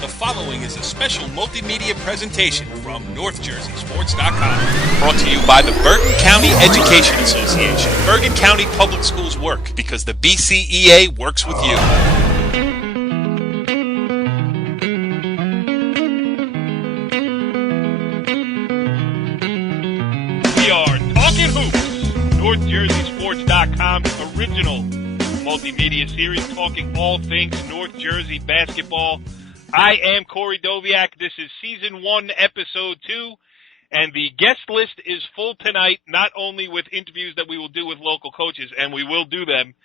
The following is a special multimedia presentation from NorthJerseySports.com. Brought to you by the Bergen County Education Association. Bergen County Public Schools work because the BCEA works with you. We are Talkin Hoops, NorthJerseySports.com's original multimedia series talking all things North Jersey basketball. I am Corey Doviak. This is Season 1, Episode 2, and the guest list is full tonight, not only with interviews that we will do with local coaches, and we will do them,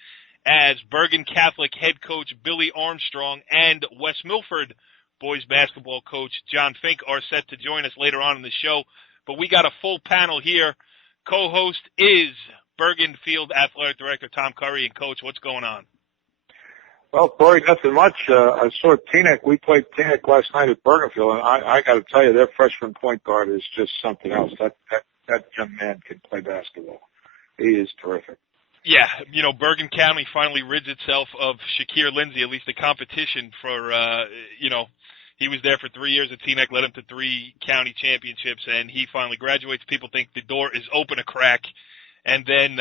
as Bergen Catholic head coach Billy Armstrong and West Milford boys basketball coach John Finke are set to join us later on in the show. But we got a full panel here. Co-host is Bergen Field Athletic Director Tom Curry. And Coach, what's going on? Well, Corey, nothing much. I saw Teaneck. We played Teaneck last night at Bergenfield, and I got to tell you, their freshman point guard is just something else. That young man can play basketball. He is terrific. Yeah, you know, Bergen County finally rids itself of Shakir Lindsay, at least the competition for, he was there for 3 years at Teaneck, led him to 3 county championships, and he finally graduates. People think the door is open a crack, and then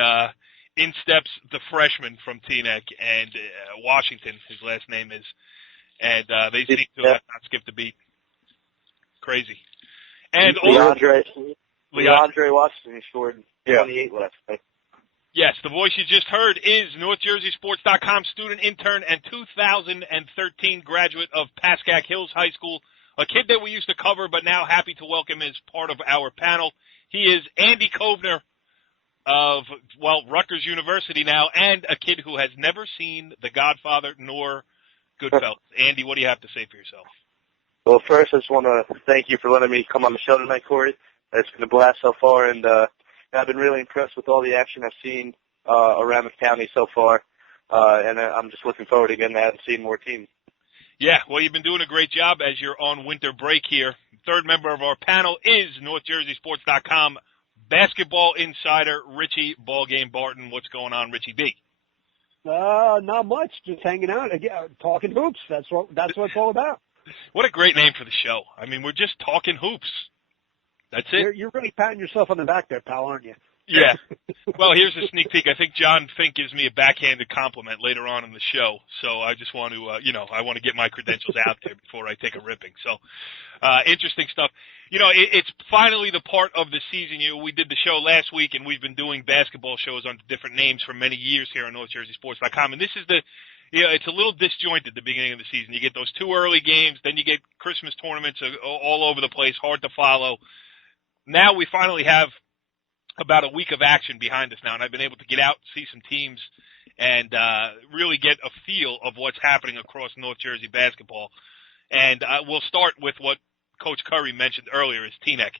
in steps the freshman from Teaneck and Washington, his last name is, and they seem to have not skipped a beat. Crazy. And Leandre Washington scored 28 last night. Yes, the voice you just heard is NorthJerseySports.com student, intern, and 2013 graduate of Pascack Hills High School, a kid that we used to cover but now happy to welcome as part of our panel. He is Andy Kovner of, Rutgers University now, and a kid who has never seen The Godfather nor Goodfellas. Andy, what do you have to say for yourself? Well, first, I just want to thank you for letting me come on the show tonight, Corey. It's been a blast so far, and I've been really impressed with all the action I've seen around the county so far, and I'm just looking forward to getting out and seeing more teams. Yeah, well, you've been doing a great job as you're on winter break here. Third member of our panel is NorthJerseySports.com basketball insider Richie Ballgame Barton. What's going on, Richie B? Not much. Just hanging out. Again, talking hoops. That's what it's all about. What a great name for the show. I mean, we're just talking hoops. That's it. You're really patting yourself on the back there, pal, aren't you? Yeah. Well, here's a sneak peek. I think John Finke gives me a backhanded compliment later on in the show. So I just want to, I want to get my credentials out there before I take a ripping. So, interesting stuff. You know, it's finally the part of the season. We did the show last week, and we've been doing basketball shows under different names for many years here on NorthJerseySports.com. And this is it's a little disjointed at the beginning of the season. You get those 2 early games, then you get Christmas tournaments all over the place, hard to follow. Now we finally have about a week of action behind us now, and I've been able to get out, see some teams, and really get a feel of what's happening across North Jersey basketball. And we'll start with what Coach Curry mentioned earlier, is Teaneck.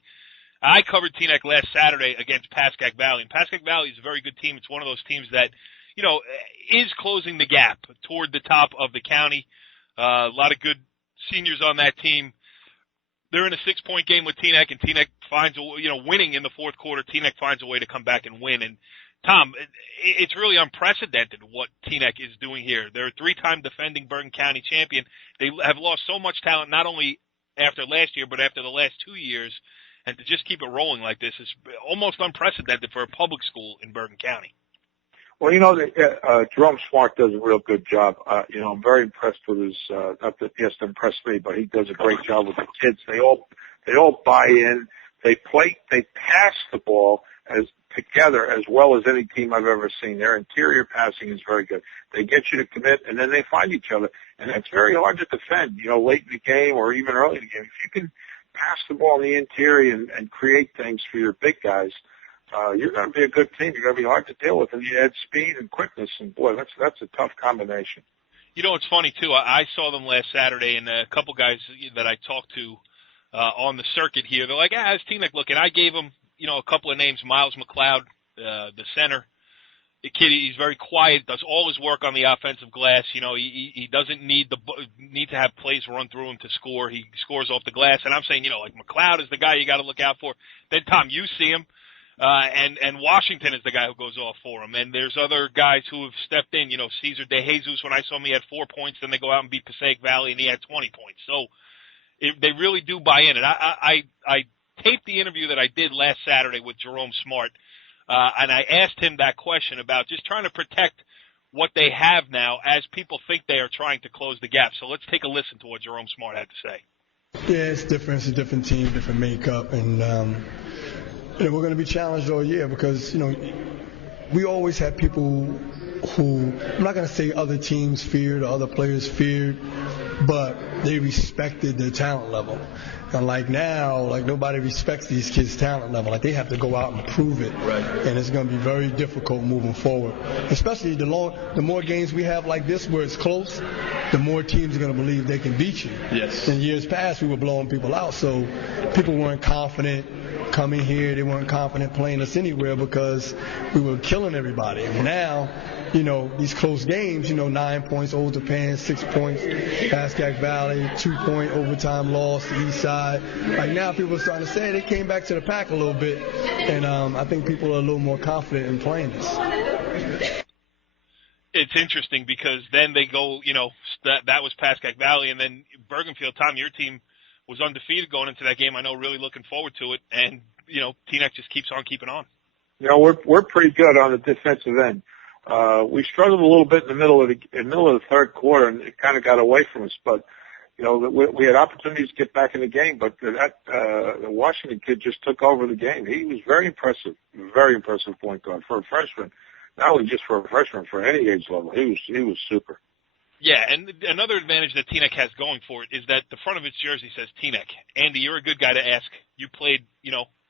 I covered Teaneck last Saturday against Pascack Valley, and Pascack Valley is a very good team. It's one of those teams that, is closing the gap toward the top of the county. A lot of good seniors on that team. They're in a 6-point game with Teaneck, and Teaneck finds winning in the fourth quarter. Teaneck finds a way to come back and win. And Tom, it's really unprecedented what Teaneck is doing here. They're a 3-time defending Bergen County champion. They have lost so much talent, not only after last year, but after the last 2 years. And to just keep it rolling like this is almost unprecedented for a public school in Bergen County. Well, Jerome Smart does a real good job. I'm very impressed with his, not that he has to impress me, but he does a great job with the kids. They all buy in. They pass the ball together as well as any team I've ever seen. Their interior passing is very good. They get you to commit, and then they find each other. And that's very hard to defend, late in the game or even early in the game. If you can pass the ball in the interior and create things for your big guys, you're going to be a good team. You're going to be hard to deal with, and you add speed and quickness, and boy, that's a tough combination. It's funny too. I saw them last Saturday, and a couple guys that I talked to on the circuit here, they're like, how's Teaneck looking? I gave them, a couple of names. Miles McLeod, the center. The kid, he's very quiet, does all his work on the offensive glass. He doesn't need to have plays run through him to score. He scores off the glass, and I'm saying, like McLeod is the guy you got to look out for. Then Tom, you see him. And Washington is the guy who goes off for him. And there's other guys who have stepped in. You know, Cesar De Jesus, when I saw him, he had 4 points. Then they go out and beat Passaic Valley, and he had 20 points. So they really do buy in. And I taped the interview that I did last Saturday with Jerome Smart, and I asked him that question about just trying to protect what they have now as people think they are trying to close the gap. So let's take a listen to what Jerome Smart had to say. Yeah, it's different. It's a different team, different makeup, and we're going to be challenged all year because, we always had people who, I'm not going to say other teams feared or other players feared, but they respected their talent level. And like now, like nobody respects these kids' talent level. Like they have to go out and prove it. Right. And it's going to be very difficult moving forward. Especially the more games we have like this where it's close, the more teams are going to believe they can beat you. Yes. In years past, we were blowing people out, so people weren't confident coming here. They weren't confident playing us anywhere because we were killing everybody. And now, these close games, 9 points, Old Japan, 6 points, Pascack Valley, 2-point overtime loss to East Side. Like now people are starting to say they came back to the pack a little bit, and I think people are a little more confident in playing this. It's interesting because then they go, that was Pascack Valley, and then Bergenfield, Tom, your team was undefeated going into that game. I know, really looking forward to it, and Teaneck just keeps on keeping on. We're pretty good on the defensive end. We struggled a little bit in the middle of the third quarter, and it kind of got away from us. But we had opportunities to get back in the game, but the Washington kid just took over the game. He was very impressive point guard for a freshman. Not only just for a freshman, for any age level, he was super. Yeah, and another advantage that Teaneck has going for it is that the front of its jersey says Teaneck. Andy, you're a good guy to ask. You played,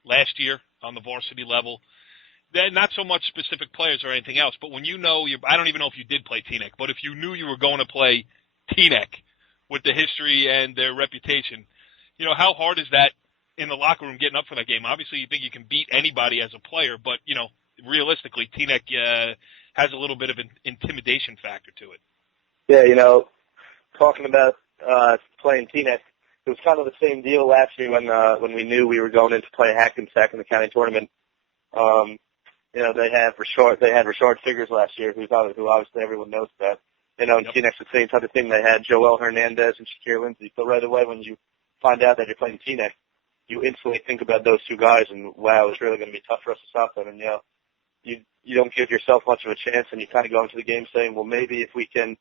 last year on the varsity level. Not so much specific players or anything else, but when I don't even know if you did play Teaneck, but if you knew you were going to play Teaneck with the history and their reputation, how hard is that in the locker room getting up for that game? Obviously, you think you can beat anybody as a player, but, realistically, Teaneck has a little bit of an intimidation factor to it. Yeah, talking about playing Teaneck, it was kind of the same deal last year when we knew we were going in to play Hackensack in the county tournament. They had Rashard Figures last year, who obviously everyone knows about. And Teaneck's the same type of thing. They had Joel Hernandez and Shakir Lindsay. So right away when you find out that you're playing Teaneck, you instantly think about those two guys and, wow, it's really going to be tough for us to stop them. And, you don't give yourself much of a chance, and you kind of go into the game saying, well, maybe if we can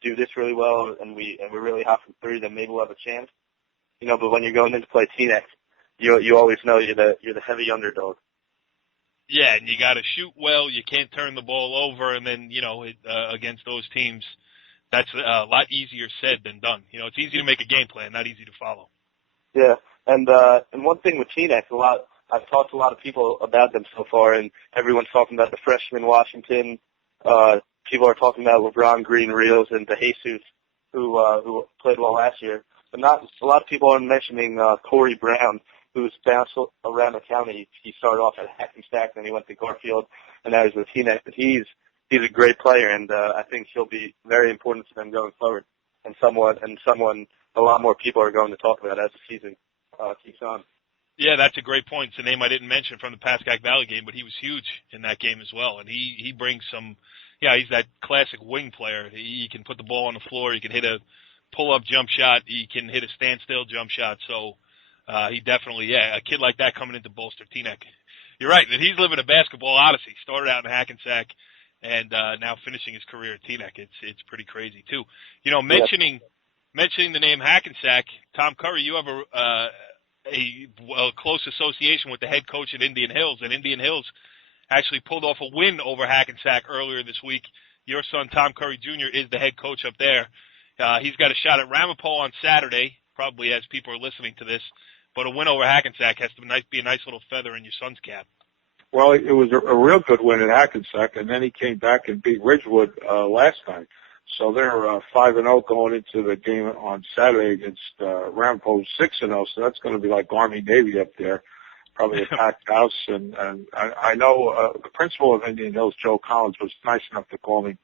do this really well and we're really hot from three, then maybe we'll have a chance. But when you're going in to play Teaneck, you always know you're the heavy underdog. Yeah, and you got to shoot well. You can't turn the ball over, and then against those teams, that's a lot easier said than done. It's easy to make a game plan, not easy to follow. Yeah, and one thing with Teaneck, I've talked to a lot of people about them so far, and everyone's talking about the freshman Washington. People are talking about LeBron Green Reels and De Jesus, who played well last year. But not a lot of people are mentioning Corey Brown, who's bounced around the county. He started off at Hackensack, then he went to Garfield, and now he's with Teaneck. But he's a great player, and I think he'll be very important to them going forward, and someone a lot more people are going to talk about as the season keeps on. Yeah, that's a great point. It's a name I didn't mention from the Pascack Valley game, but he was huge in that game as well, and he brings some. Yeah, he's that classic wing player. He can put the ball on the floor. He can hit a pull-up jump shot. He can hit a standstill jump shot. So he definitely, a kid like that coming in to bolster Teaneck. You're right, that he's living a basketball odyssey. Started out in Hackensack and now finishing his career at Teaneck. It's pretty crazy, too. Mentioning the name Hackensack, Tom Curry, you have a close association with the head coach at Indian Hills, and Indian Hills actually pulled off a win over Hackensack earlier this week. Your son, Tom Curry Jr., is the head coach up there. He's got a shot at Ramapo on Saturday, probably as people are listening to this, but a win over Hackensack has to be a nice little feather in your son's cap. Well, it was a real good win at Hackensack, and then he came back and beat Ridgewood last night. So they're 5-0 going into the game on Saturday against Ramapo 6-0. So that's going to be like Army Navy up there, probably a packed house. And I know the principal of Indian Hills, Joe Collins, was nice enough to call me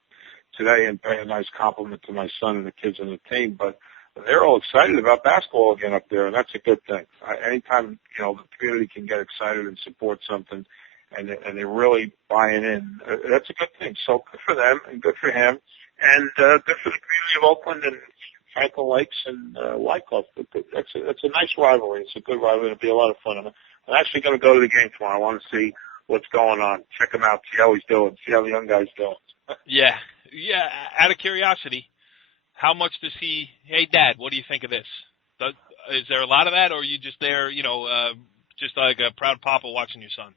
today and pay a nice compliment to my son and the kids on the team. But they're all excited about basketball again up there, and that's a good thing. Anytime, the community can get excited and support something, and they're really buying in, that's a good thing. So good for them and good for him, and good for the community of Oakland and Franklin Lakes and Wyckoff. That's a nice rivalry. It's a good rivalry. It'll be a lot of fun. I'm actually going to go to the game tomorrow. I want to see what's going on. Check him out. See how he's doing. See how the young guy's doing. Yeah. Out of curiosity, how much does he? Hey, Dad, what do you think of this? Is there a lot of that, or are you just there, just like a proud papa watching your son?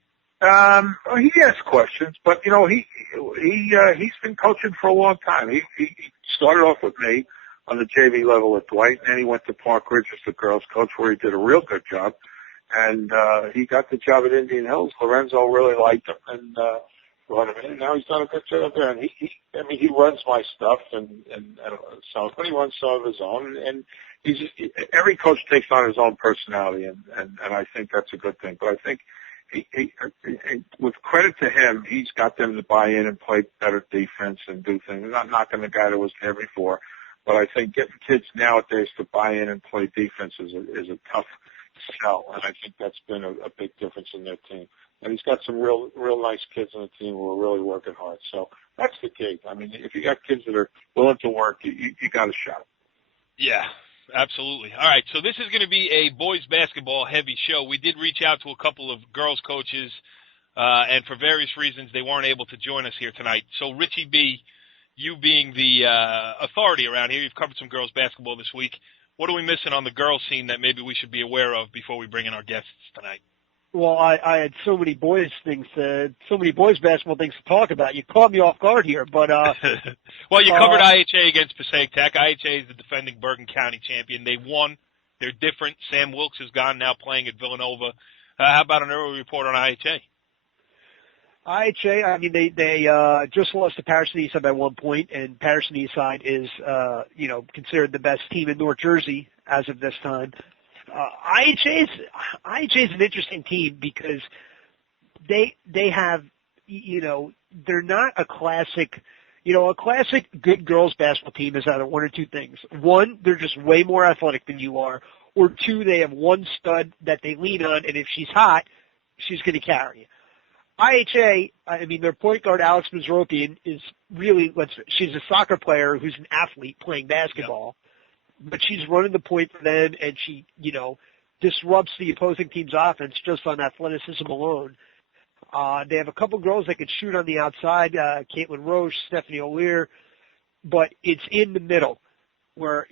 He asks questions, but he's been coaching for a long time. He started off with me on the JV level at Dwight, and then he went to Park Ridge as the girls coach, where he did a real good job. And he got the job at Indian Hills. Lorenzo really liked him and brought him in. And now he's done a good job there. And he runs my stuff and so, but he runs some of his own. And every coach takes on his own personality, and I think that's a good thing. But I think he with credit to him, he's got them to buy in and play better defense and do things. I'm not knocking the guy that was there before. But I think getting kids nowadays to buy in and play defense is a tough sell, and I think that's been a big difference in their team. And he's got some real nice kids on the team who are really working hard. So that's the key. I mean, if you got kids that are willing to work, you got a shot. Yeah, absolutely. All right, so this is going to be a boys basketball heavy show. We did reach out to a couple of girls coaches, and for various reasons they weren't able to join us here tonight. So Richie B., you being the authority around here, you've covered some girls basketball this week. What are we missing on the girls scene that maybe we should be aware of before we bring in our guests tonight? Well, I had so many boys basketball things to talk about. You caught me off guard here, but well, you covered IHA against Passaic Tech. IHA is the defending Bergen County champion. They won. They're different. Sam Wilkes is gone now, playing at Villanova. How about an early report on IHA? IHA, I mean, they just lost to Patterson Eastside by 1 point, and Patterson Eastside is, considered the best team in North Jersey as of this time. IHA is an interesting team because they have, they're not a classic, a classic good girls basketball team is either one or two things. One, they're just way more athletic than you are, or two, they have one stud that they lean on, and if she's hot, she's going to carry you. IHA, I mean, their point guard, Alex Mizropian, is really, she's a soccer player who's an athlete playing basketball, but she's running the point for them, and she, disrupts the opposing team's offense just on athleticism alone. They have a couple girls that can shoot on the outside, Caitlin Roche, Stephanie O'Lear, but it's in the middle where,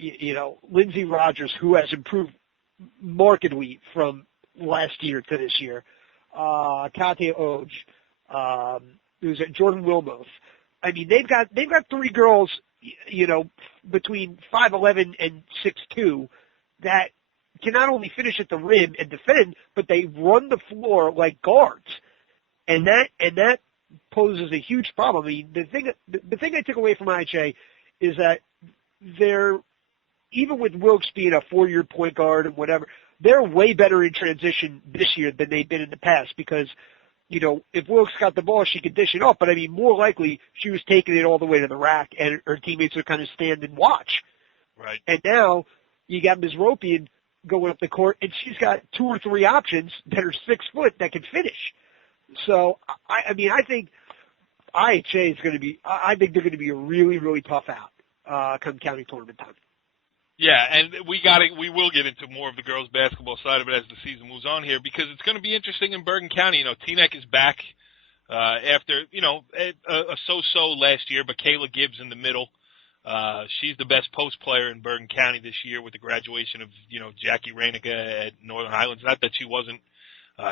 Lindsay Rogers, who has improved markedly from last year to this year, Katia Oj, who's at Jordan Wilmoth. I mean, they've got three girls, between 5'11" and 6'2", that can not only finish at the rim and defend, but they run the floor like guards, and that poses a huge problem. I mean, the thing I took away from IHA is that they're, even with Wilkes being a 4-year point guard and whatever, they're way better in transition this year than they've been in the past because, if Wilkes got the ball, she could dish it off. But, I mean, more likely she was taking it all the way to the rack, and her teammates would kind of stand and watch. Right. And now you got Ms. Ropian going up the court, and she's got 2 or 3 options that are 6 foot that can finish. So, I think IHA is going to be – I think they're going to be a really, really tough out come county tournament time. Yeah, and we will get into more of the girls' basketball side of it as the season moves on here because it's going to be interesting in Bergen County. Teaneck is back after, a so-so last year, but Kayla Gibbs in the middle. She's the best post player in Bergen County this year with the graduation of, Jackie Reinica at Northern Highlands. Not that she wasn't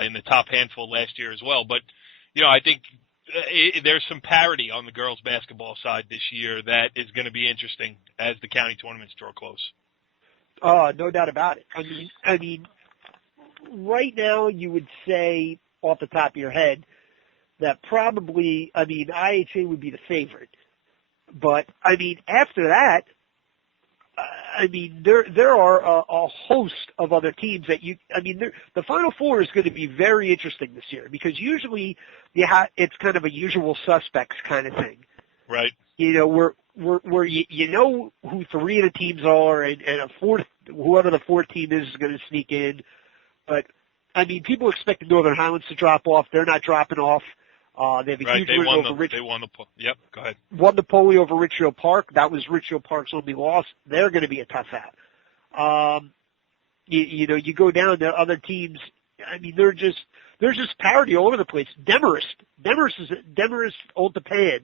in the top handful last year as well, but, I think there's some parity on the girls' basketball side this year that is going to be interesting as the county tournaments draw close. No doubt about it. I mean, right now you would say off the top of your head that probably, IHA would be the favorite. But, after that, there are a host of other teams that the Final Four is going to be very interesting this year because usually it's kind of a usual suspects kind of thing. Right. where you know who three of the teams are, and a fourth, whoever the fourth team is going to sneak in. But I mean, people expect the Northern Highlands to drop off. They're not dropping off. They have a huge win over Richfield. They won the. Yep. Go ahead. Won the Poly over Richfield Park. That was Richfield Park's only loss. They're going to be a tough out. You know, you go down to other teams. I mean, there's just parity all over the place. Demarest, Old Japan.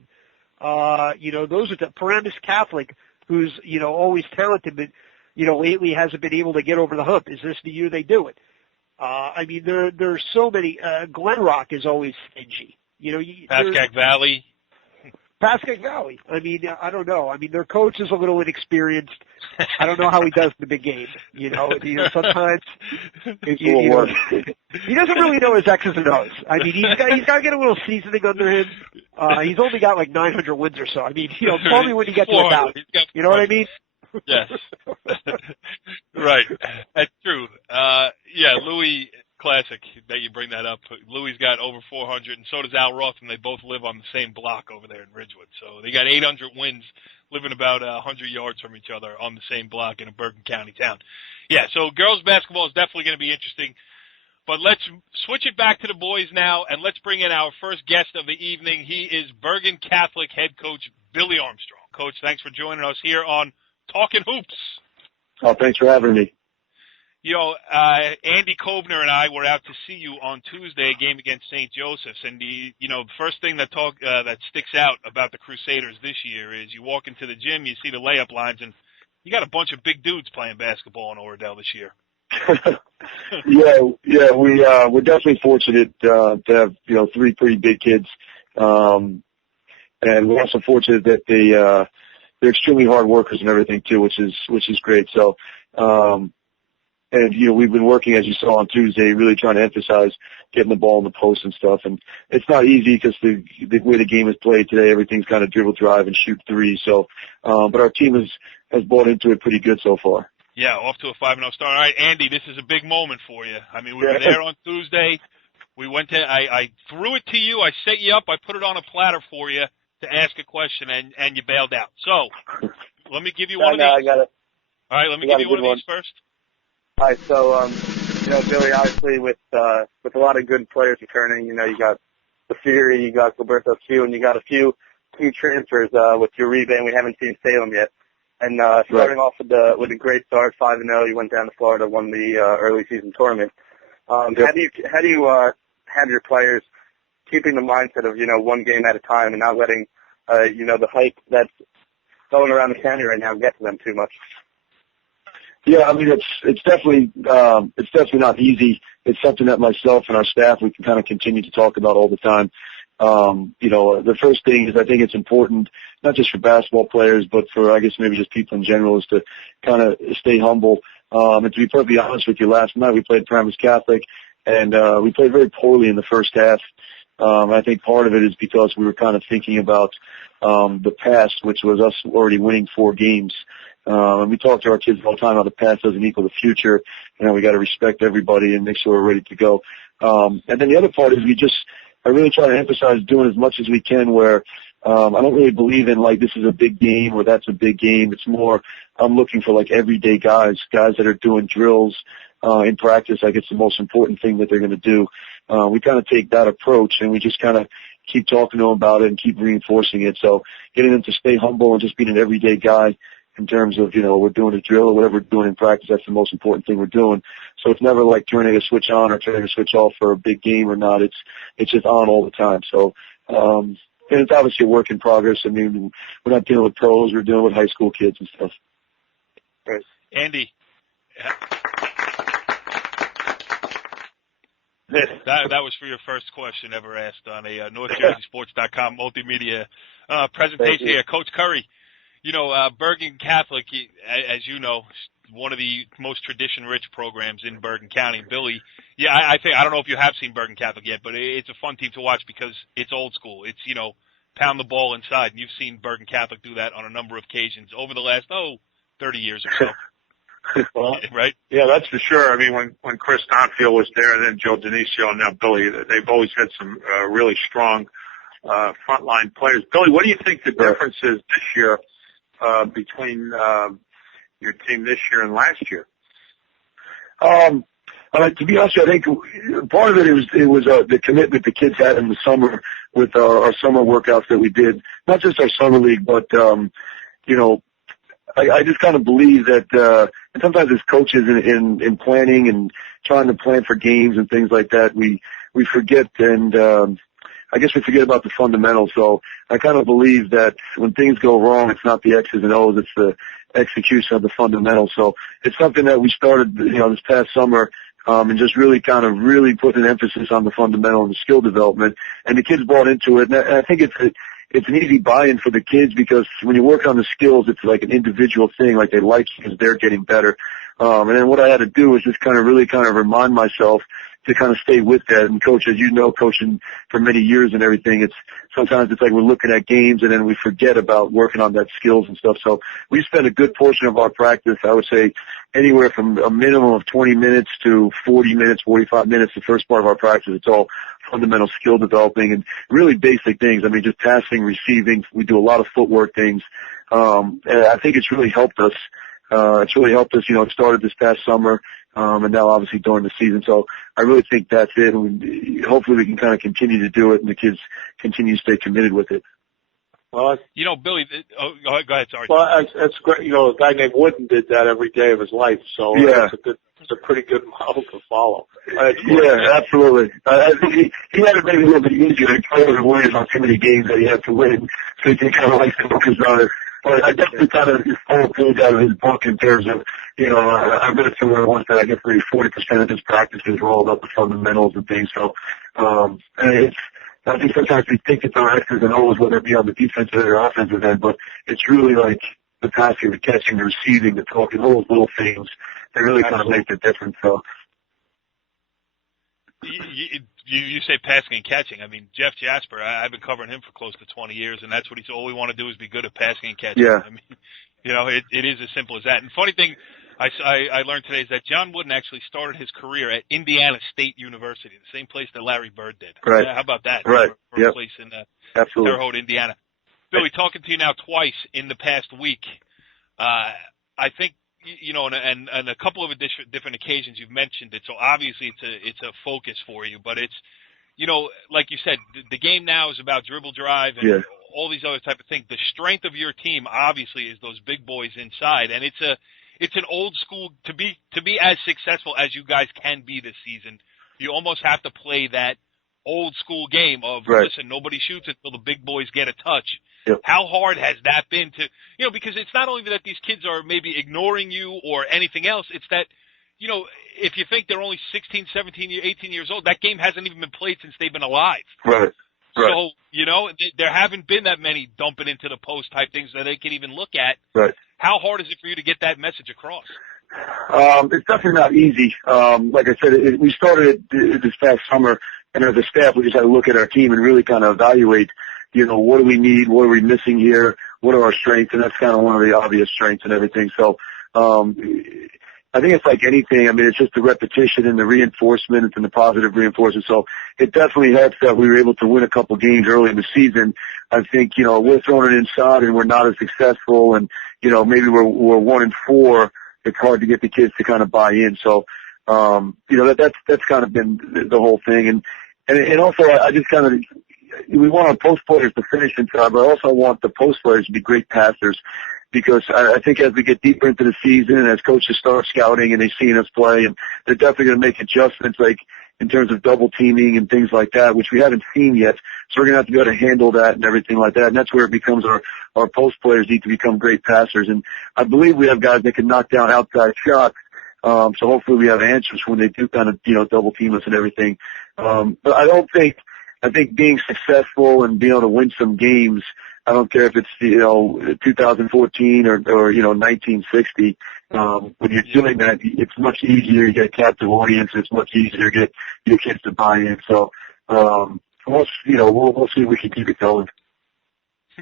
You know, those are the Paramus Catholic, who's, you know, always talented, but, you know, lately hasn't been able to get over the hump. Is this the year they do it? I mean, there's so many. Glen Rock is always stingy. You know, Pascack Valley. Pascack Valley. I mean, I don't know. I mean, their coach is a little inexperienced. I don't know how he does the big game. You know sometimes he doesn't really know his X's and O's. I mean, he's got to get a little seasoning under him. He's only got like 900 wins or so. I mean, you know, call me when you get to 1,000. You know what I mean? Yes. Right. That's true. Yeah, Louis. Classic that you bring that up. Louis got over 400, and so does Al Roth, and they both live on the same block over there in Ridgewood. So they got 800 wins, living about 100 yards from each other on the same block in a Bergen County town. Yeah, so girls basketball is definitely going to be interesting. But let's switch it back to the boys now, and let's bring in our first guest of the evening. He is Bergen Catholic head coach Billy Armstrong. Coach, thanks for joining us here on Talkin Hoops. Oh, thanks for having me. You know, Andy Kovner and I were out to see you on Tuesday, a game against St. Joseph's, and the first thing that sticks out about the Crusaders this year is you walk into the gym, you see the layup lines, and you got a bunch of big dudes playing basketball in Oradell this year. Yeah, we're definitely fortunate to have three pretty big kids, and we're also fortunate that they're extremely hard workers and everything too, which is great. So. And, we've been working, as you saw on Tuesday, really trying to emphasize getting the ball in the post and stuff. And it's not easy because the way the game is played today, everything's kind of dribble, drive, and shoot three. So, but our team has bought into it pretty good so far. Yeah, off to a 5-0 start. All right, Andy, this is a big moment for you. I mean, we were there on Tuesday. We went to, I threw it to you. I set you up. I put it on a platter for you to ask a question, and you bailed out. So, let me give you one of these. I got it. All right, let me give you one of these first. All right, so Billy, obviously with a lot of good players returning, you got the Fury, you got Gilberto Q, and you got a few key transfers with Uribe, and we haven't seen Salem yet. And starting off with a great start, 5-0, you went down to Florida, won the early season tournament. How do you have your players keeping the mindset of one game at a time and not letting the hype that's going around the county right now get to them too much? Yeah, I mean, it's definitely not easy. It's something that myself and our staff, we can kind of continue to talk about all the time. The first thing is I think it's important, not just for basketball players, but for, I guess, maybe just people in general, is to kind of stay humble. And to be perfectly honest with you, last night we played Paramus Catholic, and we played very poorly in the first half. I think part of it is because we were kind of thinking about the past, which was us already winning 4 games. And we talk to our kids all the time how the past doesn't equal the future. We got to respect everybody and make sure we're ready to go. And then the other part is I really try to emphasize doing as much as we can where I don't really believe in like this is a big game or that's a big game. It's more I'm looking for like everyday guys that are doing drills in practice. Like it's the most important thing that they're going to do. We kind of take that approach and we just kind of keep talking to them about it and keep reinforcing it. So getting them to stay humble and just being an everyday guy in terms of, we're doing a drill or whatever we're doing in practice, that's the most important thing we're doing. So it's never like turning a switch on or turning a switch off for a big game or not. It's just on all the time. So, and it's obviously a work in progress. I mean, we're not dealing with pros, we're dealing with high school kids and stuff. Right. Andy. That was for your first question ever asked on a NorthJerseySports.com multimedia presentation here. Coach Curry. Bergen Catholic, as you know, one of the most tradition-rich programs in Bergen County. Billy, yeah, I don't know if you have seen Bergen Catholic yet, but it's a fun team to watch because it's old school. It's, pound the ball inside, and you've seen Bergen Catholic do that on a number of occasions over the last, 30 years or so. Well, right? Yeah, that's for sure. I mean, when Chris Donfield was there and then Joe Denisio and now Billy, they've always had some really strong frontline players. Billy, what do you think the difference is this year between your team this year and last year? To be honest, I think part of it was the commitment the kids had in the summer with our summer workouts that we did. Not just our summer league, but I just kind of believe that sometimes as coaches in planning and trying to plan for games and things like that, we forget, and I guess we forget about the fundamentals. So I kind of believe that when things go wrong, it's not the X's and O's, it's the execution of the fundamentals. So it's something that we started, this past summer, and just really put an emphasis on the fundamental and the skill development. And the kids bought into it. And I think it's an easy buy-in for the kids, because when you work on the skills, it's like an individual thing, like they like you because they're getting better. And then what I had to do is just really remind myself to kind of stay with that. And coach, as you know, coaching for many years and everything, sometimes it's like we're looking at games and then we forget about working on that skills and stuff. So we spend a good portion of our practice, I would say anywhere from a minimum of 20 minutes to 40 minutes, 45 minutes, the first part of our practice. It's all fundamental skill developing and really basic things. I mean, just passing, receiving. We do a lot of footwork things. And I think it's really helped us. It started this past summer, and now obviously during the season. So I really think that's it. And hopefully we can kind of continue to do it and the kids continue to stay committed with it. Well, Billy, go ahead, sorry. Well, that's great. A guy named Wooden did that every day of his life. So yeah. It's a pretty good model to follow. Yeah, absolutely. I think he had it maybe a little bit easier. He wasn't worried about too many games that he had to win, so he can kind of focus on it. But I definitely kind of just pulled things out of his book in terms of, I read it somewhere once that I guess maybe 40% of his practices were all about the fundamentals and things. So, and I think sometimes we think it's our X's and O's, whether it be on the defensive or offensive end, but it's really like the passing, the catching, the receiving, the talking, all those little things. They really kind of make the difference. So. You say passing and catching. I mean, Jeff Jasper, I've been covering him for close to 20 years, and that's what all we want to do is be good at passing and catching. Yeah. I mean, it is as simple as that. And funny thing I learned today is that John Wooden actually started his career at Indiana State University, the same place that Larry Bird did. Right. How about that? Right. First place in Absolutely. Terre Haute, Indiana. Billy, talking to you now twice in the past week, I think, and a couple of different occasions you've mentioned it. So obviously it's a focus for you, but it's, like you said, the game now is about dribble drive and all these other type of things. The strength of your team obviously is those big boys inside, and it's an old school to be as successful as you guys can be this season. You almost have to play that old school game of listen, nobody shoots until the big boys get a touch. Yep. How hard has that been to, because it's not only that these kids are maybe ignoring you or anything else, it's that, if you think they're only 16, 17, 18 years old, that game hasn't even been played since they've been alive. Right. So, there haven't been that many dumping into the post type things that they can even look at. Right. How hard is it for you to get that message across? It's definitely not easy. Like I said, we started it this past summer, and as a staff, we just had to look at our team and really kind of evaluate, what do we need? What are we missing here? What are our strengths? And that's kind of one of the obvious strengths and everything. So, I think it's like anything. I mean, it's just the repetition and the reinforcement and the positive reinforcement. So it definitely helps that we were able to win a couple games early in the season. I think, we're throwing it inside and we're not as successful, and, maybe we're 1-4. It's hard to get the kids to kind of buy in. So, that's kind of been the whole thing. And also I just kind of, we want our post players to finish inside, but I also want the post players to be great passers, because I think as we get deeper into the season and as coaches start scouting and they've seen us play, and they're definitely going to make adjustments, like in terms of double teaming and things like that, which we haven't seen yet. So we're going to have to be able to handle that and everything like that. And that's where it becomes our post players need to become great passers. And I believe we have guys that can knock down outside shots. So hopefully we have answers when they do kind of, double team us and everything. But I think being successful and being able to win some games, I don't care if it's, 2014 or 1960. When you're doing that, it's much easier to get a captive audience. It's much easier to get your kids to buy in. So, we'll see if we can keep it going.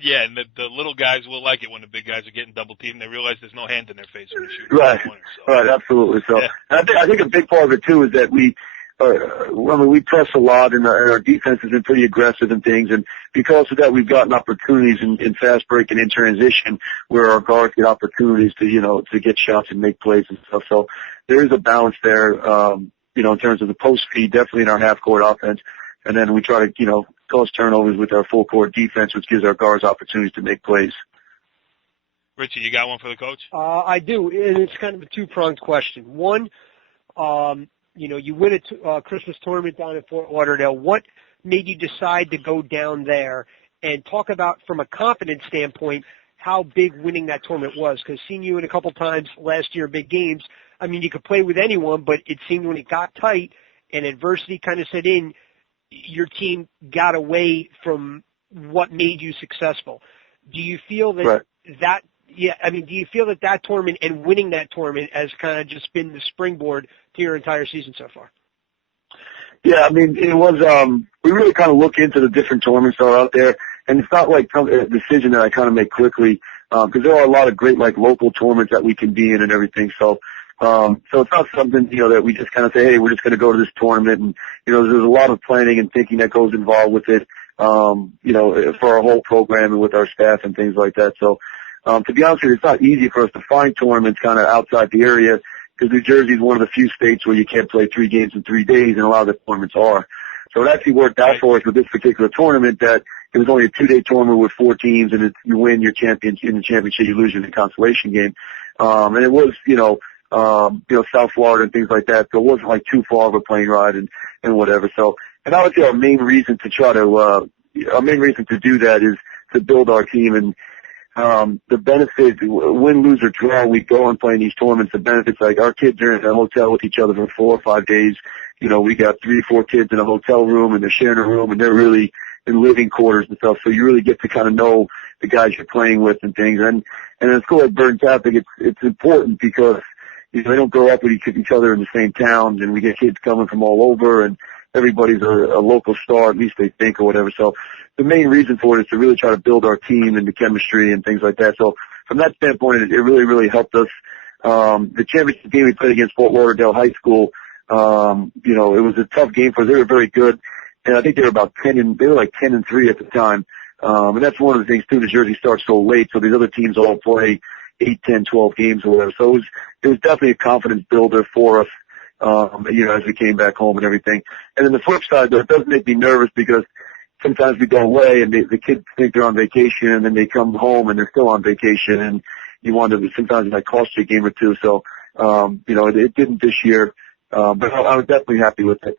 Yeah, and the little guys will like it when the big guys are getting double teamed. They realize there's no hand in their face when they're shooting. Right, so. Right, absolutely. So, yeah. I think a big part of it too is that we we press a lot, and our defense has been pretty aggressive and things. And because of that, we've gotten opportunities in fast break and in transition where our guards get opportunities to get shots and make plays and stuff. So there is a balance there, in terms of the post feed, definitely in our half court offense. And then we try to, cause turnovers with our full court defense, which gives our guards opportunities to make plays. Richie, you got one for the coach? I do, and it's kind of a two-pronged question. One, you win a Christmas tournament down in Fort Lauderdale. What made you decide to go down there? And talk about, from a confidence standpoint, how big winning that tournament was. Because seeing you in a couple times last year in big games, I mean, you could play with anyone, but it seemed when it got tight and adversity kind of set in, your team got away from what made you successful. Do you feel that do you feel that tournament and winning that tournament has kind of just been the springboard to your entire season so far? Yeah, I mean, it was, we really kind of look into the different tournaments that are out there, and it's not like a decision that I kind of make quickly, because there are a lot of great, local tournaments that we can be in and everything, so it's not something, that we just kind of say, hey, we're just going to go to this tournament, and, there's a lot of planning and thinking that goes involved with it, for our whole program and with our staff and things like that, so, to be honest with you, it's not easy for us to find tournaments kind of outside the area, because New Jersey is one of the few states where you can't play 3 games in 3 days, and a lot of the tournaments are. So it actually worked out for us with this particular tournament that it was only a 2-day tournament with 4 teams, and you win your champion in the championship, you lose in the consolation game. And it was, South Florida and things like that, so it wasn't too far of a plane ride and whatever. So, and I would say our main reason to do that is to build our team, and the benefit, win, lose, or draw, we go and play in these tournaments. The benefits, our kids are in a hotel with each other for 4 or 5 days. We got 3 or 4 kids in a hotel room, and they're sharing a room, and they're really in living quarters and stuff. So you really get to kind of know the guys you're playing with and things. And in a school like Bergen Catholic, it's important because they don't grow up with each other in the same towns, and we get kids coming from all over, and everybody's a local star, at least they think, or whatever. So the main reason for it is to really try to build our team and the chemistry and things like that. So from that standpoint, it really, really helped us. The championship game we played against Fort Lauderdale High School, it was a tough game for us. They were very good, and I think they were like 10-3 at the time. And that's one of the things too. New Jersey starts so late, so these other teams all play 8, 10, 12 games or whatever. So it was definitely a confidence builder for us. As we came back home and everything. And then the flip side, though, it does make me nervous because sometimes we go away and the kids think they're on vacation, and then they come home and they're still on vacation, and you wonder, sometimes it might cost you a game or two. So, it didn't this year, but I was definitely happy with it.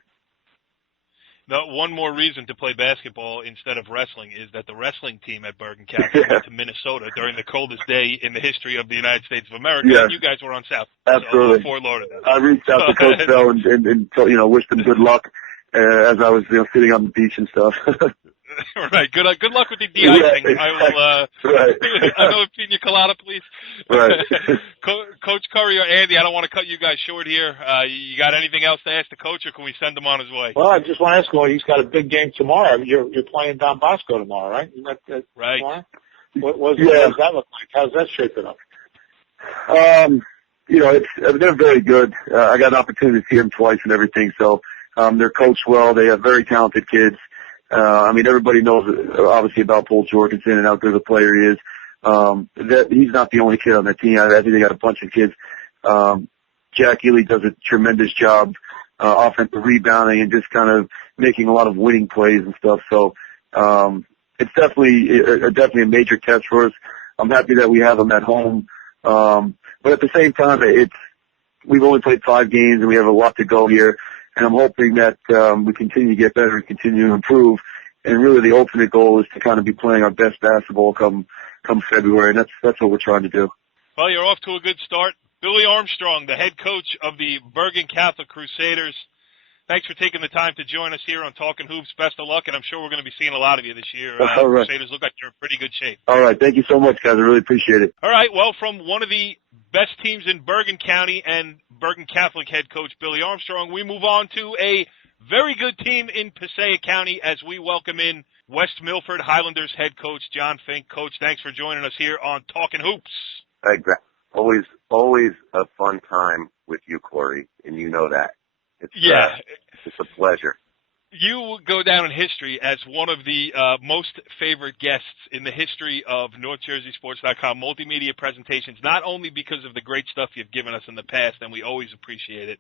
Now, one more reason to play basketball instead of wrestling is that the wrestling team at Bergen Catholic went to Minnesota during the coldest day in the history of the United States of America. Yes. And you guys were on South. Absolutely. So, Fort Lauderdale. I reached out to Coach Bell and wished him good luck as I was sitting on the beach and stuff. Right. Good luck with the de-icing. Right. I will. Right. Another pina colada, please. Right. Coach Curry or Andy, I don't want to cut you guys short here. You got anything else to ask the coach, or can we send him on his way? Well, I just want to ask him. He's got a big game tomorrow. You're playing Don Bosco tomorrow, right? Isn't that right. Tomorrow? What does that look like? How's that shaping up? They're very good. I got an opportunity to see them twice and everything. So they're coached well. They have very talented kids. Everybody knows obviously about Paul Jorgensen and how good of a player he is. He's not the only kid on that team. I think they got a bunch of kids. Jack Ely does a tremendous job, offensive rebounding and just kind of making a lot of winning plays and stuff. So, it's definitely a major test for us. I'm happy that we have them at home. But at the same time, we've only played 5 games and we have a lot to go here. And I'm hoping that we continue to get better and continue to improve. And really the ultimate goal is to kind of be playing our best basketball come February. And that's what we're trying to do. Well, you're off to a good start. Billy Armstrong, the head coach of the Bergen Catholic Crusaders. Thanks for taking the time to join us here on Talkin Hoops. Best of luck, and I'm sure we're going to be seeing a lot of you this year. All right. Crusaders look like they're in pretty good shape. All right. Thank you so much, guys. I really appreciate it. All right. Well, from one of the best teams in Bergen County and Bergen Catholic head coach Billy Armstrong, we move on to a very good team in Passaic County as we welcome in West Milford Highlanders head coach John Finke. Coach, thanks for joining us here on Talkin Hoops. Always a fun time with you, Corey, and you know that. It's, It's a pleasure. You go down in history as one of the most favorite guests in the history of NorthJerseySports.com multimedia presentations, not only because of the great stuff you've given us in the past, and we always appreciate it,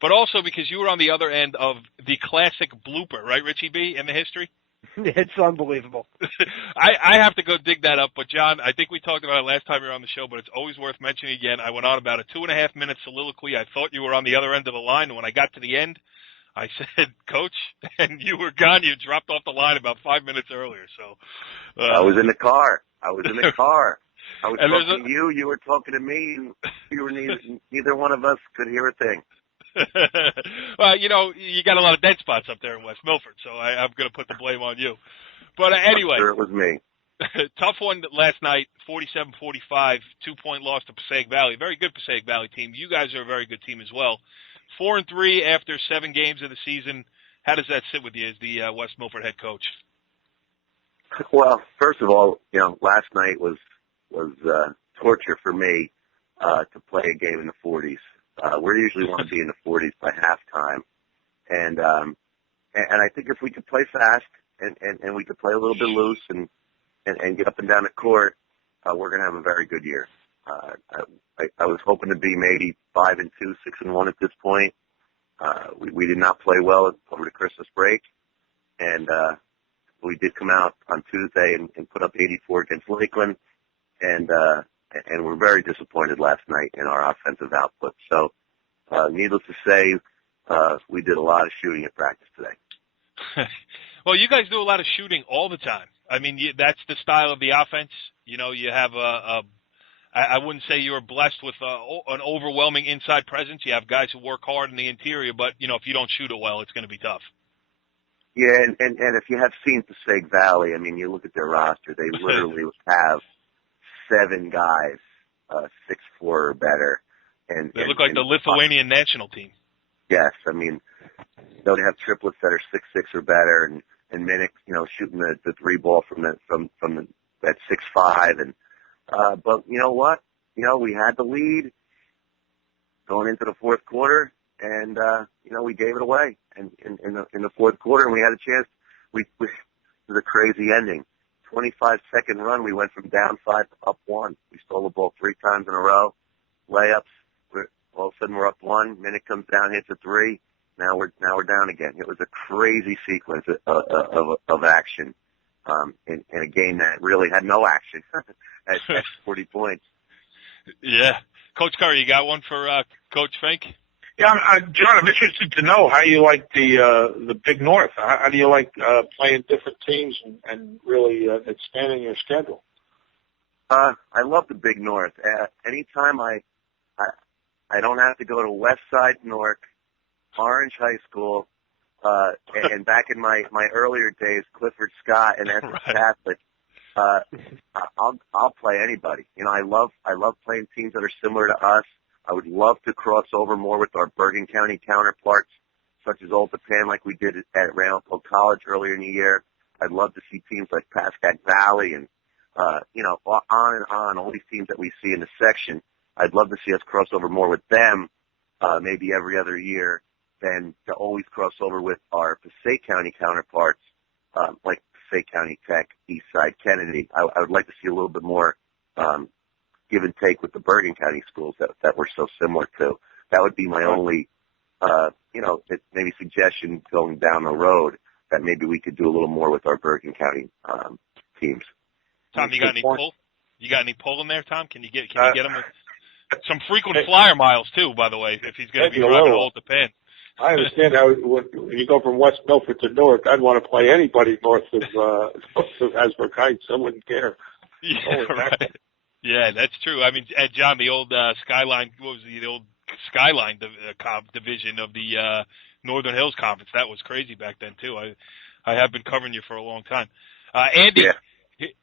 but also because you were on the other end of the classic blooper, right, Richie B, in the history? It's unbelievable. I have to go dig that up, but John, I think we talked about it last time you were on the show, but it's always worth mentioning again. I went on about a 2.5-minute soliloquy. I thought you were on the other end of the line, and when I got to the end, I said, Coach, and you were gone. You dropped off the line about 5 minutes earlier. So I was in the car. I was talking to you. You were talking to me. And you were neither one of us could hear a thing. Well, you got a lot of dead spots up there in West Milford, so I'm going to put the blame on you. But anyway. I'm sure it was me. Tough one last night, 47-45, 2-point loss to Passaic Valley. Very good Passaic Valley team. You guys are a very good team as well. 4-3 after 7 games of the season. How does that sit with you as the West Milford head coach? Well, first of all, last night was torture for me to play a game in the 40s. We usually want to be in the 40s by halftime, and I think if we could play fast and we could play a little bit loose and get up and down the court, we're going to have a very good year. I was hoping to be maybe 5-2, 6-1 at this point. We did not play well over the Christmas break, and we did come out on Tuesday and put up 84 against Lakeland, and we're very disappointed last night in our offensive output. So, needless to say, we did a lot of shooting at practice today. Well, you guys do a lot of shooting all the time. I mean, that's the style of the offense. You have I wouldn't say you're blessed with an overwhelming inside presence. You have guys who work hard in the interior, but, if you don't shoot it well, it's going to be tough. Yeah, and if you have seen Passaic Valley, I mean, you look at their roster, they literally have 7 guys, 6'4" or better. And they look like the Lithuanian national team. Yes, I mean, they have triplets that are 6'6" or better, and Minnick, shooting the 3 ball from that 6'5", and but you know what? We had the lead going into the fourth quarter, and we gave it away. And in the fourth quarter, and we had a chance. It was a crazy ending. 25-second run, we went from down 5 to up 1. We stole the ball 3 times in a row. Layups. All of a sudden, we're up 1. Minnick comes down, hits a 3. Now we're down again. It was a crazy sequence of action. In a game that really had no action at 40 points. Yeah. Coach Curry, you got one for Coach Finke? Yeah, John, I'm interested to know how you like the Big North. How do you like playing different teams and really expanding your schedule? I love the Big North. Anytime I don't have to go to West Side Newark, Orange High School, and back in my earlier days, Clifford Scott and Essex Catholic, I'll play anybody. I love playing teams that are similar to us. I would love to cross over more with our Bergen County counterparts, such as Old Japan, like we did at Ramapo College earlier in the year. I'd love to see teams like Pascack Valley and on and on, all these teams that we see in the section. I'd love to see us cross over more with them, maybe every other year, than to always cross over with our Passaic County counterparts, like Passaic County Tech, Eastside, Kennedy. I would like to see a little bit more give and take with the Bergen County schools that we're so similar to. That would be my only, maybe suggestion going down the road, that maybe we could do a little more with our Bergen County teams. Tom, you got any pull? You got any pull in there, Tom? Can you get him some frequent flyer miles too? By the way, if he's going to be driving Old Japan. I understand how when you go from West Milford to Newark, I'd want to play anybody north of Hasbrook Heights. I wouldn't care. Yeah, right. Yeah, that's true. I mean, John, the old Skyline, the old Skyline division of the Northern Hills Conference, that was crazy back then too. I have been covering you for a long time. Andy,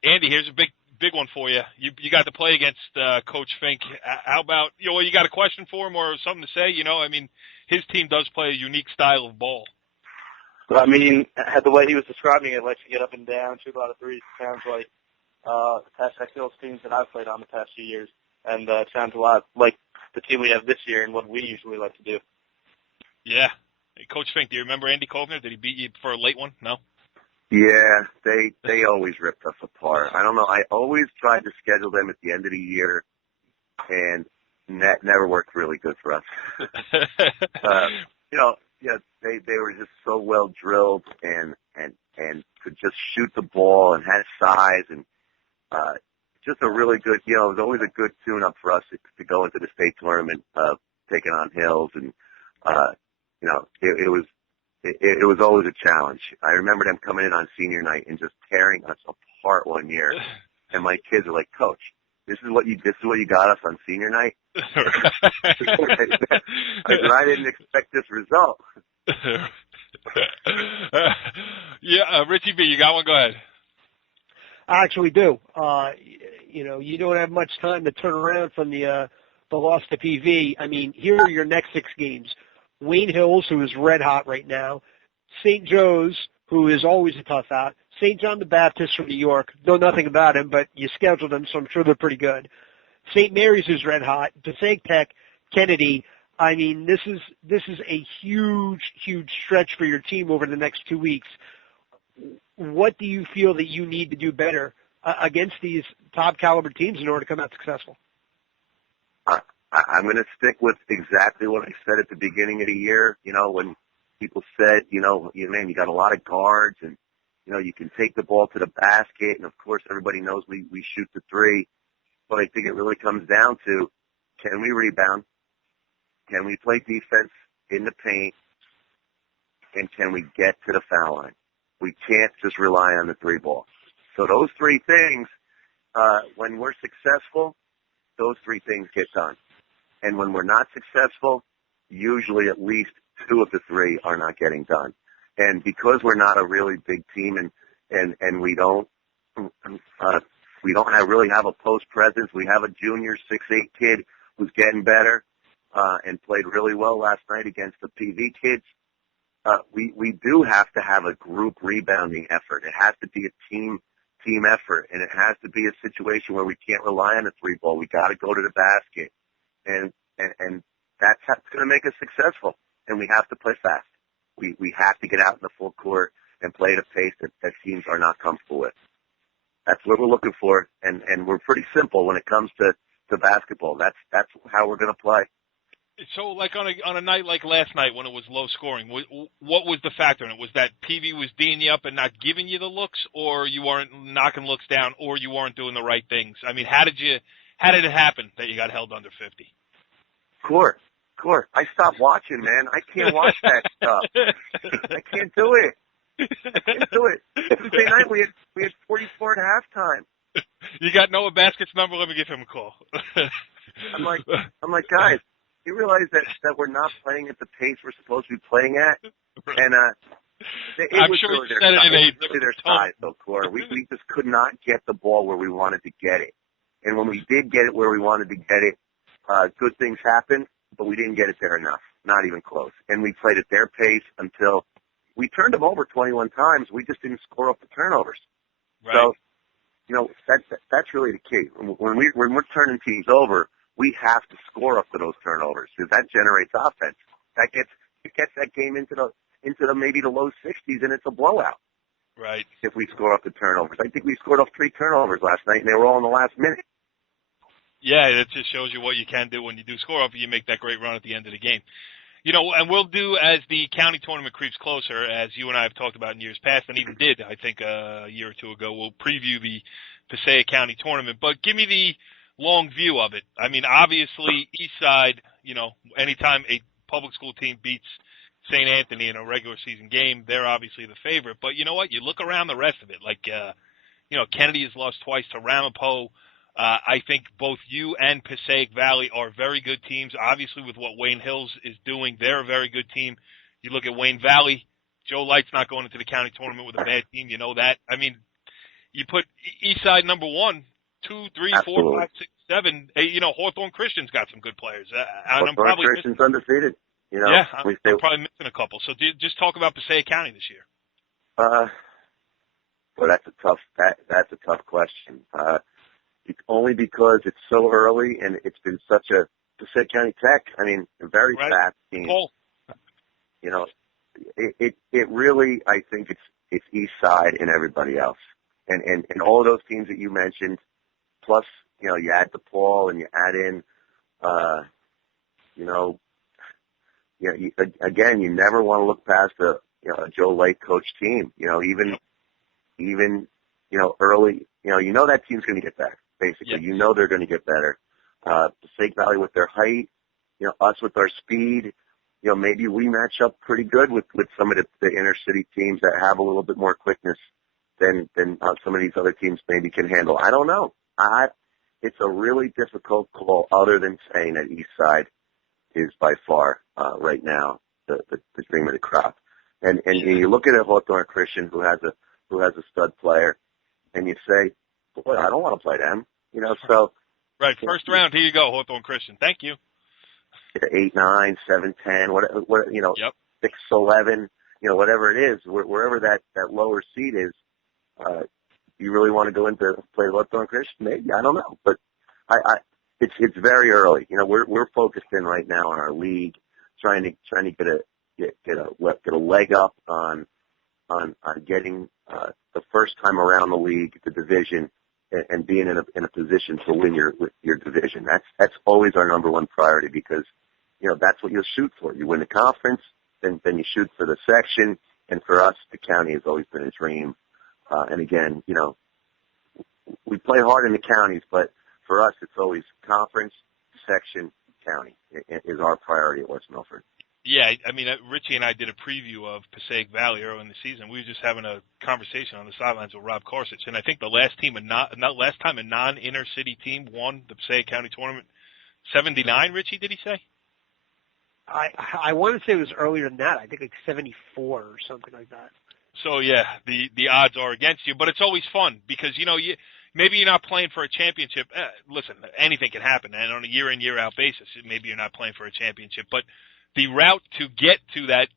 here's a big one for you. You got to play against Coach Finke. How about you got a question for him or something to say? I mean, his team does play a unique style of ball. I mean, the way he was describing it, lets you get up and down, shoot a lot of threes. Sounds like the Pascack Hills teams that I've played on the past few years, and it sounds a lot like the team we have this year and what we usually like to do. Yeah, Coach Fink, do you remember Andy Kovner? Did he beat you for a late one? No? Yeah, they always ripped us apart. I don't know. I always tried to schedule them at the end of the year, and that never worked really good for us. Yeah, they were just so well drilled and could just shoot the ball and had size and just a really good. It was always a good tune-up for us to go into the state tournament, taking on Hills, and it was always a challenge. I remember them coming in on senior night and just tearing us apart one year, and my kids are like, "Coach, this is what you got us on senior night." I didn't expect this result. Yeah, Richie B, you got one? Go ahead. I actually do. You don't have much time to turn around from the loss to PV. I mean, here are your next 6 games. Wayne Hills, who is red hot right now. St. Joe's, who is always a tough out. St. John the Baptist from New York. Know nothing about him, but you scheduled them, so I'm sure they're pretty good. St. Mary's, who's red hot. Passaic Tech, Kennedy. I mean, this is a huge, huge stretch for your team over the next 2 weeks. What do you feel that you need to do better against these top caliber teams in order to come out successful? I'm going to stick with exactly what I said at the beginning of the year. When people said, man, you got a lot of guards and, you can take the ball to the basket. And of course, everybody knows we shoot the 3. But I think it really comes down to, can we rebound? Can we play defense in the paint? And can we get to the foul line? We can't just rely on the 3 ball. So those 3 things, when we're successful, those 3 things get done. And when we're not successful, usually at least 2 of the 3 are not getting done. And because we're not a really big team and we don't really have a post presence, we have a junior 6'8" kid who's getting better and played really well last night against the PV kids. We do have to have a group rebounding effort. It has to be a team effort, and it has to be a situation where we can't rely on the 3 ball. We got to go to the basket, and that's going to make us successful. And we have to play fast. We have to get out in the full court and play at a pace that teams are not comfortable with. That's what we're looking for, and we're pretty simple when it comes to basketball. That's how we're going to play. So, like on a night like last night when it was low scoring, what was the factor in it? Was that PV was D'ing you up and not giving you the looks, or you weren't knocking looks down, or you weren't doing the right things? I mean, how did it happen that you got held under 50? Court. I stopped watching, man. I can't watch that stuff. I can't do it. Tuesday night we had 44 at halftime. You got Noah Baskett's number? Let me give him a call. I'm like, guys, you realize that we're not playing at the pace we're supposed to be playing at? And I'm sure you said it in their size, though, Cora. We just could not get the ball where we wanted to get it. And when we did get it where we wanted to get it, good things happened, but we didn't get it there enough, not even close. And we played at their pace until we turned them over 21 times. We just didn't score up the turnovers. Right. So, that's really the key. When we're turning teams over, we have to score up to those turnovers because that generates offense. It gets that game into the maybe the low 60s, and it's a blowout. Right. If we score up the turnovers, I think we scored off 3 turnovers last night, and they were all in the last minute. Yeah, it just shows you what you can do when you do score up. You make that great run at the end of the game. And we'll do as the county tournament creeps closer, as you and I have talked about in years past, and even did, I think, a year or 2 ago. We'll preview the Passaic County tournament, but give me the long view of it. I mean, obviously, East Side, anytime a public school team beats St. Anthony in a regular season game, they're obviously the favorite. But you know what? You look around the rest of it, like, Kennedy has lost twice to Ramapo. I think both you and Passaic Valley are very good teams. Obviously, with what Wayne Hills is doing, they're a very good team. You look at Wayne Valley, Joe Light's not going into the county tournament with a bad team. You know that. I mean, you put East Side number 1, 2, 3, Absolutely. 4, 5, 6, 7. Hey, Hawthorne Christian's got some good players. Hawthorne Christian's undefeated. Yeah, I'm probably missing a couple. So just talk about Passaic County this year. Well, that's a tough question. Only because it's so early and it's been such a Passaic County Tech. I mean, a very fast team. Paul. it really, I think it's East Side and everybody else, and all of those teams that you mentioned, plus you add DePaul and you add in, again, you never want to look past a Joe Lake coach team. Even early, that team's going to get better. Basically, they're going to get better. Passaic Valley with their height, us with our speed. Maybe we match up pretty good with some of the inner city teams that have a little bit more quickness than some of these other teams maybe can handle. I don't know. It's a really difficult call, other than saying that East Side is by far right now the cream of the crop. And you look at a Hawthorne Christian who has a stud player, and you say, boy, I don't want to play them. So right, first round, here you go, Hawthorne Christian. Thank you. 8-9, 7-10, what 6-11, whatever it is, wherever that lower seed is, you really want to go into play Hawthorne Christian? Maybe, I don't know, but it's very early. We're focused in right now on our league, trying to get a leg up on getting the first time around the league, the division, and being in a position to win your division. That's always our number one priority, because that's what you'll shoot for. You win the conference, then you shoot for the section, and for us, the county has always been a dream. And again, we play hard in the counties, but for us, it's always conference, section, county is our priority at West Milford. Yeah, I mean, Richie and I did a preview of Passaic Valley early in the season. We were just having a conversation on the sidelines with Rob Korsich, and I think the last time a non-inner city team won the Passaic County tournament, 79. Richie, did he say? I want to say it was earlier than that. I think like 74 or something like that. So yeah, the odds are against you, but it's always fun because maybe you're not playing for a championship. Listen, anything can happen, and on a year in year out basis, maybe you're not playing for a championship, but the route to get to that,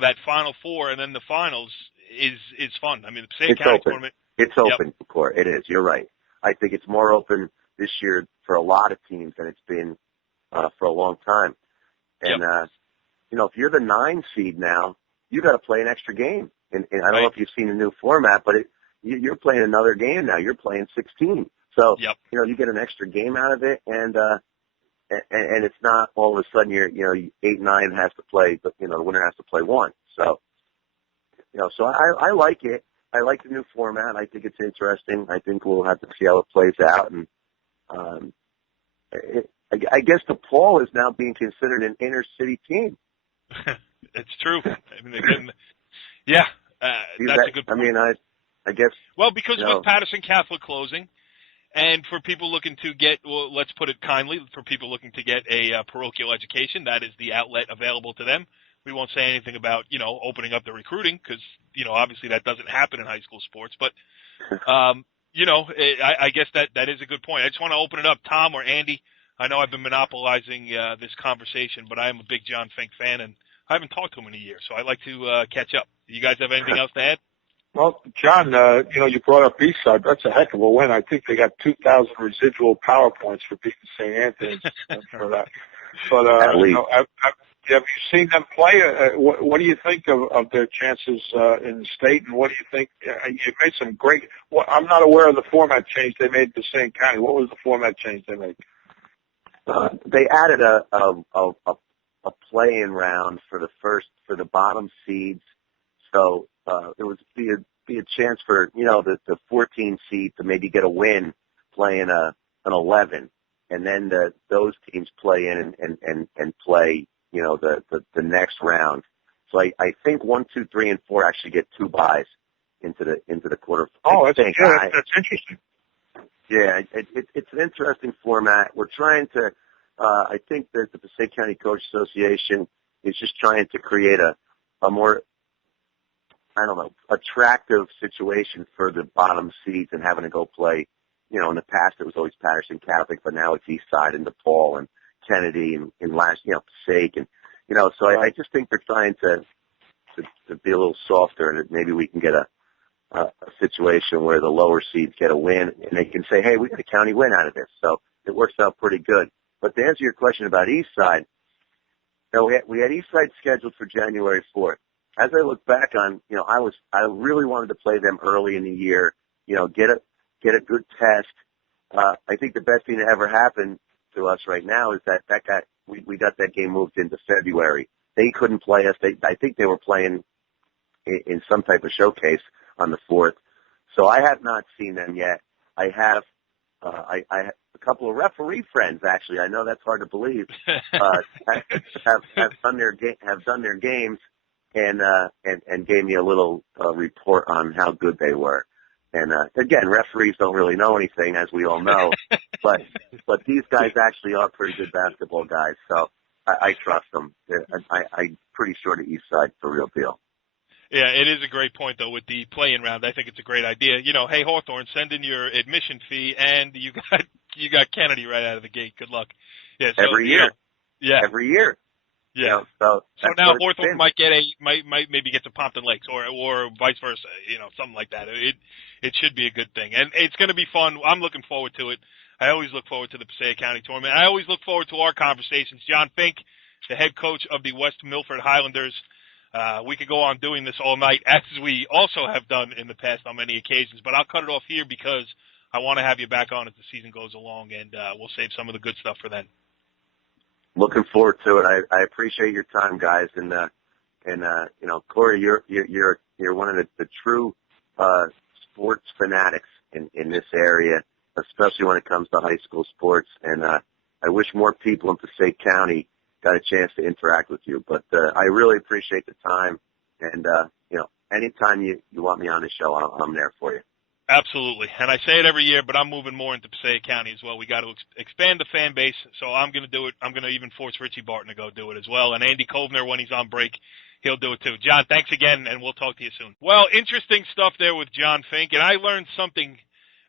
that Final Four and then the finals is fun. I mean, the Passaic County tournament. It's open, Court. It is. You're right. I think it's more open this year for a lot of teams than it's been for a long time. And if you're the 9 seed now, you got to play an extra game. And I don't know if you've seen the new format, but you're playing another game now. You're playing 16. So you get an extra game out of it, and it's not all of a sudden you're 8-9 has to play, but the winner has to play 1. So so I like it. I like the new format. I think it's interesting. I think we'll have to see how it plays out. And I guess DePaul is now being considered an inner city team. It's true. I mean, again, that's a good point. I mean, I guess. Well, because with Patterson Catholic closing, and for people looking to get, well, let's put it kindly, for people looking to get a parochial education, that is the outlet available to them. We won't say anything about, opening up the recruiting because, obviously that doesn't happen in high school sports. But, I guess that is a good point. I just want to open it up. Tom or Andy, I know I've been monopolizing this conversation, but I am a big John Finke fan, and I haven't talked to him in a year, so I'd like to catch up. Do you guys have anything else to add? Well, John, you brought up Eastside. That's a heck of a win. I think they got 2,000 residual PowerPoints for beating St. Anthony's for that. But have you seen them play? What do you think of their chances in the state, and what do you think? You made some great. I'm not aware of the format change they made to St. County. What was the format change they made? They added a play-in round for the bottom seeds, so it would be a chance for the 14 seed to maybe get a win playing an 11, and then those teams play in and play the next round. So I think 1, 2, 3, and 4 actually get 2 buys into the quarter. Oh, that's interesting. Yeah, it's an interesting format. We're trying to. I think that the Passaic County Coach Association is just trying to create a more, attractive situation for the bottom seeds and having to go play. In the past it was always Patterson Catholic, but now it's Eastside and DePaul and Kennedy and last, Passaic, and so I just think they're trying to be a little softer, and maybe we can get a situation where the lower seeds get a win and they can say, hey, we got a county win out of this, so it works out pretty good. But to answer your question about Eastside, we had Eastside scheduled for January 4th. as I look back on, I really wanted to play them early in the year, get a good test. I think the best thing that ever happened to us right now is that we got that game moved into February. They couldn't play us. I think they were playing in some type of showcase on the 4th. So I have not seen them yet. I have a couple of referee friends, actually. I know that's hard to believe. Have done their games and gave me a little report on how good they were. And again, referees don't really know anything, as we all know, but these guys actually are pretty good basketball guys. So I trust them. I'm pretty sure the East Side for real deal. Yeah, it is a great point, though, with the play-in round. I think it's a great idea. Hey, Hawthorne, send in your admission fee, and you got Kennedy right out of the gate. Good luck. Yeah, so, every year. Yeah. Every year. Yeah. So now Hawthorne might maybe get to Pompton Lakes or vice versa, something like that. It should be a good thing. And it's going to be fun. I'm looking forward to it. I always look forward to the Passaic County tournament. I always look forward to our conversations. John Finke, the head coach of the West Milford Highlanders. We could go on doing this all night, as we also have done in the past on many occasions, but I'll cut it off here because I want to have you back on as the season goes along, and we'll save some of the good stuff for then. Looking forward to it. I appreciate your time, guys, and Corey, you're one of the true sports fanatics in this area, especially when it comes to high school sports, and I wish more people in Passaic County got a chance to interact with you. But I really appreciate the time, and anytime you want me on the show, I'm there for you. Absolutely, and I say it every year, but I'm moving more into Passaic County as well. We got to expand the fan base, so I'm going to do it. I'm going to even force Richie Barton to go do it as well, and Andy Kovner, when he's on break, he'll do it too. John, thanks again, and we'll talk to you soon. Well, interesting stuff there with John Finke, and I learned something.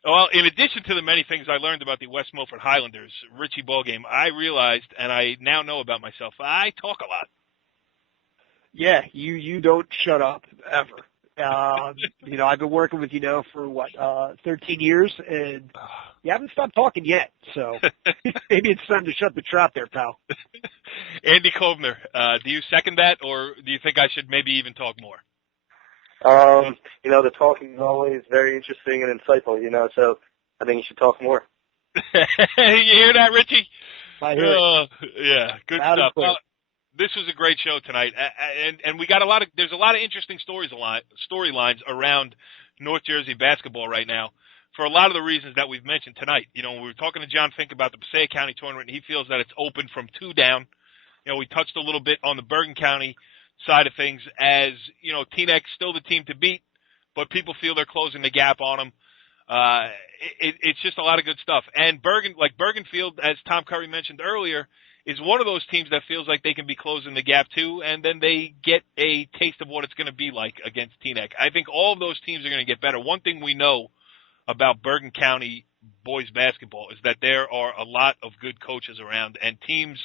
Well, in addition to the many things I learned about the West Milford Highlanders, Richie Ballgame, I realized, and I now know about myself, I talk a lot. Yeah, you don't shut up ever. I've been working with you now for 13 years, and you haven't stopped talking yet. So maybe it's time to shut the trap there, pal. Andy Kovner, do you second that, or do you think I should maybe even talk more? The talking is always very interesting and insightful, so I think you should talk more. You hear that, Richie? I hear it. Yeah, good stuff. Well, this was a great show tonight, and we got there's a lot of interesting storylines around North Jersey basketball right now for a lot of the reasons that we've mentioned tonight. We were talking to John Finke about the Passaic County tournament, and he feels that it's open from 2 down. We touched a little bit on the Bergen County side of things as, Teanec's still the team to beat, but people feel they're closing the gap on them. It's just a lot of good stuff. And Bergenfield, as Tom Curry mentioned earlier, is one of those teams that feels like they can be closing the gap too, and then they get a taste of what it's going to be like against Teaneck. I think all of those teams are going to get better. One thing we know about Bergen County boys basketball is that there are a lot of good coaches around, and teams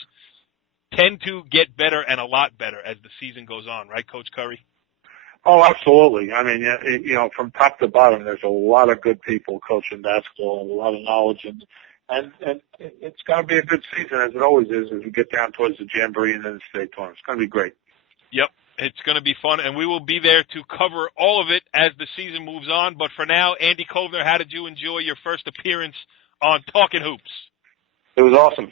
tend to get better and a lot better as the season goes on, right, Coach Curry? Oh, absolutely. I mean, from top to bottom, there's a lot of good people coaching basketball and a lot of knowledge, and it's going to be a good season, as it always is, as we get down towards the Jamboree and then the state tournament. It's going to be great. Yep, it's going to be fun, and we will be there to cover all of it as the season moves on. But for now, Andy Kovner, how did you enjoy your first appearance on Talkin Hoops? It was awesome.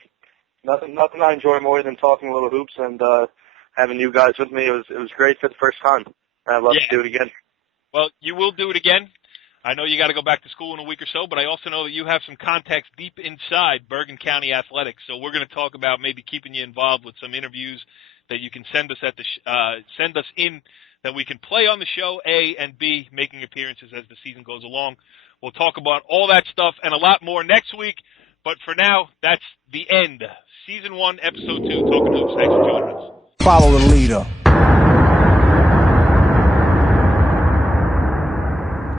Nothing I enjoy more than talking a little hoops and having you guys with me. It was great for the first time. I'd love to do it again. Well, you will do it again. I know you got to go back to school in a week or so, but I also know that you have some contacts deep inside Bergen County athletics. So we're going to talk about maybe keeping you involved with some interviews that you can send us send us in that we can play on the show, A, and B, making appearances as the season goes along. We'll talk about all that stuff and a lot more next week. But for now, that's the end. Season 1, Episode 2, Talkin Hoops. Thanks for joining us. Follow the leader.